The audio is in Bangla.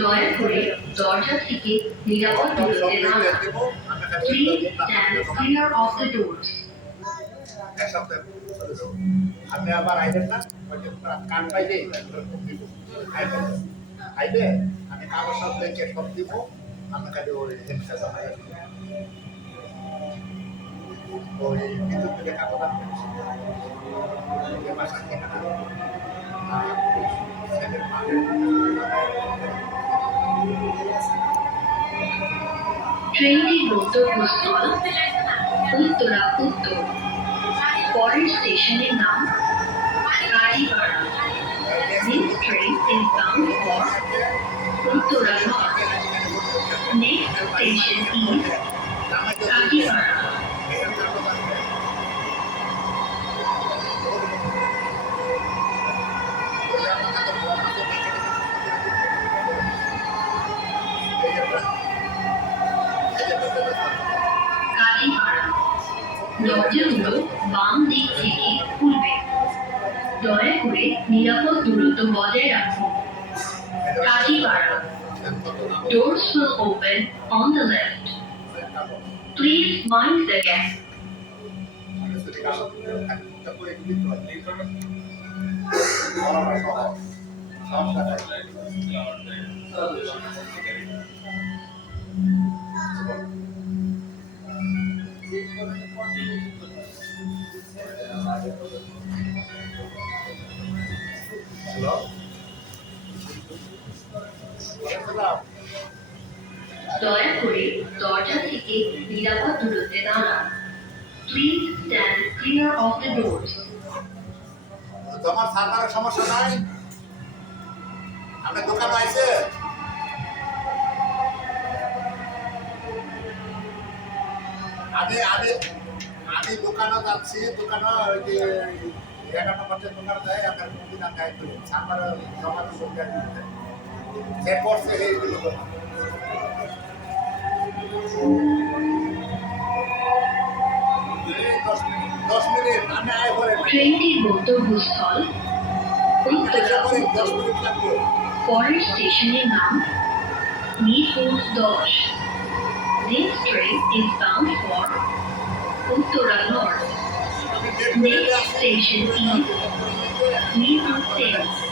দয়া করে দরজা থেকে নিরাপদ দূরত্বে দাঁড়ান। Please stand clear of the doors. আপনি আবার আইবেন না কান পাইলে আইবে আমি কাগজ সব লিখে সব দিব আপনাকে ওই ওই বিদ্যুৎ থেকে কাগজ আনবেন বাসা থেকে ট্রেনটির গন্তব্যস্থল উত্তরা উত্তর। পরের স্টেশনের নাম Kalipara. This train is bound for Uttara North. Next station is Kakipada. Kalipara. দরজাগুলো বাম দিক থেকে খুলবে। দয়া করে নিরাপদ দূরত্ব বজায় রাখুন। Kalipara. Doors will open on the left. Please mind the gap. দয়া করে দরজা থেকে নিরাপদ দূরত্বে দাঁড়ান। Please stand clear of the doors. তোমার সার্ভারের সমস্যা নাই আপনার দোকান আছে আমি আমি আমি দোকানে যাচ্ছি দোকানে ওই যে 11 নম্বরের দোকানে যাই আপনার কোনদিন আমি আইতে সার্ভার জমা দিয়ে চেক করছে এইগুলো ট্রেনটির গন্তব্যস্থল উত্তরা উত্তর। পরের স্টেশনের নাম Mirpur 10। This train is bound for Uttara North. Next station is Mirpur 10.